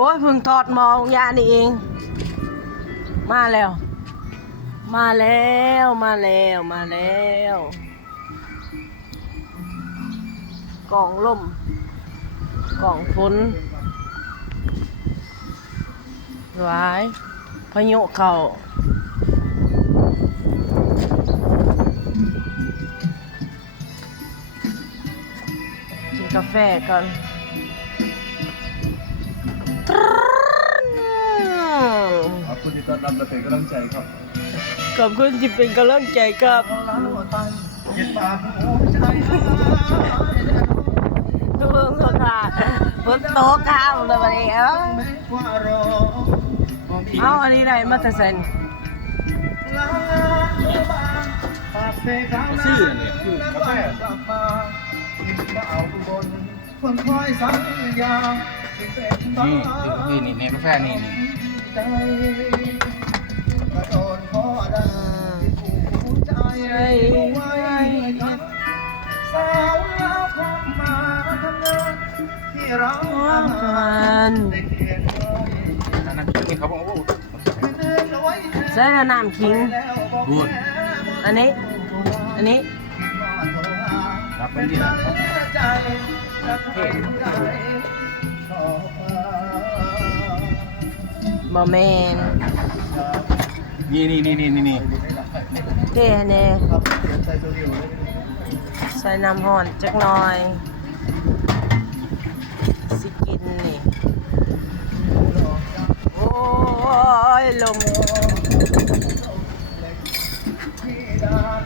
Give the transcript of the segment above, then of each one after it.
โอ้ยเพึ่งถอดหมองยานี่เอง มาแล้ว มาแล้วมาแล้วมาแล้วกล่องล่มกล่องฝนหวายพายุเขากินกาแฟก่อน ขอบคุณที่ต้อนรับและเป็นกำลังใจครับขอบคุณที่เป็นกำลังใจครับเราล้างหัวตังเห็นปากหัวใจทุกคนค่ะฝนตกข้าวเลยวันนี้เอ้าแม้ว่ารอเอาอันนี้ได้มาแต่เซนล้างบางปากเสกล้างชื่อเนี่ยคือกาแฟกลับมามาเอาบนคนคอยสัญญาที่เป็ นี่นี่นี่นี่กาแฟนี่นี่ใจกระโดดขอได้ผู้ใจรู้ไว้กันาวลาวคงมาทำงานที่ร้านอาหารได้เขียนไว้นั่นนั่นนี่เขาบอกว่าเตือนเอาไว้แทนใส่น้ำขิงบอกพูดอันนี้ อันนี้รับเป็นที่ไหนครับ บอแมนนี่นี่นี่นี่นี่นี่เท่แน่ครับเขียนใส่ตัวเดียวเลยใส่น้ำห่อนจักหน่อย สิกินนี่ โอ้ยลมที่ดาน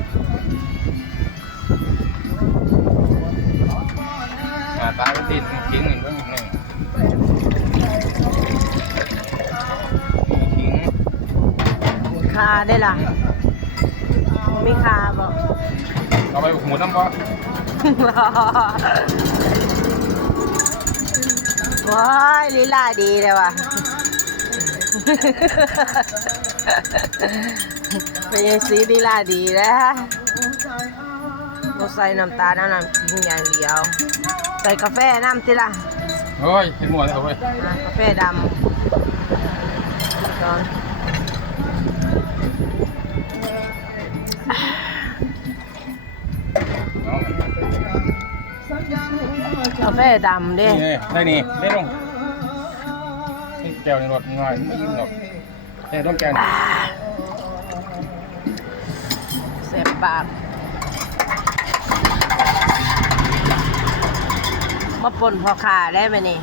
หน้าตาเป็นติดทิ้งหนึ่งเรื่องหนึ่งทิ้ง คาได้ล่ะมีคาบอกเอาไปหมูน้ำปอว้ายลีลาดีเลยว่ะเป็นยังสีลีลาดีนะเราใส่น้ำตาลน้ำน้ำขิงอย่างเดียว ใส่กาแฟน้ำติล่ะเฮ้ยเห็นหมดแล้วเว้ยอะกาแฟดำก่อน กาแฟดำเด้นี่ได้นี่ได้ลงนี่แก้วในรถง่ายไม่ยิ้มหรอกแต่ต้องแก้วเสียบปากมาป่นพอขาได้ไหมนี่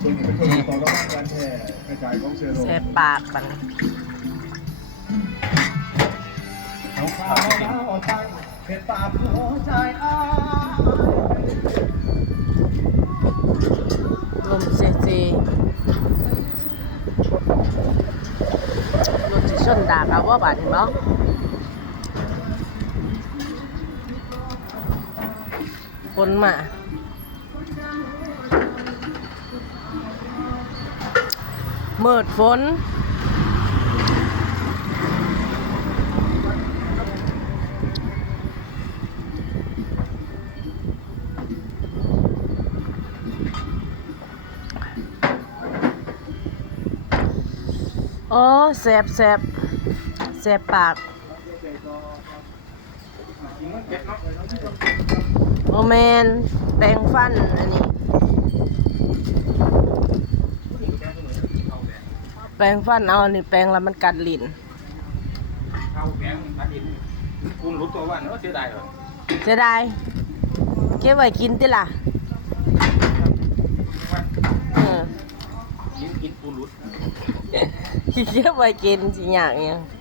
ช่วงนี้เป็นช่วงที่ต่อระหว่างการแพร่กระจายของเชื้อโรคเสียบปากมันน้องสาขาววลาวไทย เห็นปากหัวใจอ้ายลมเซเซรถสิชนดากเอาว่าบาดเห็นบ่ฝนมาเมิดฝน โอ้แสบแสบแสบปากโอแมนแปรงฟัน อันนี้ แปรงฟันเอาอันนี้แปรงแล้วมันกัดลิ้นเข้าแก้วตัดดินคุณรู้ตัวว่าเนอะเสียดายเหรอเสียดายเก็บไว้กินติล่ะเอ อกินกินปูรุดเก็บไปกินสิอย่างเงี้ยง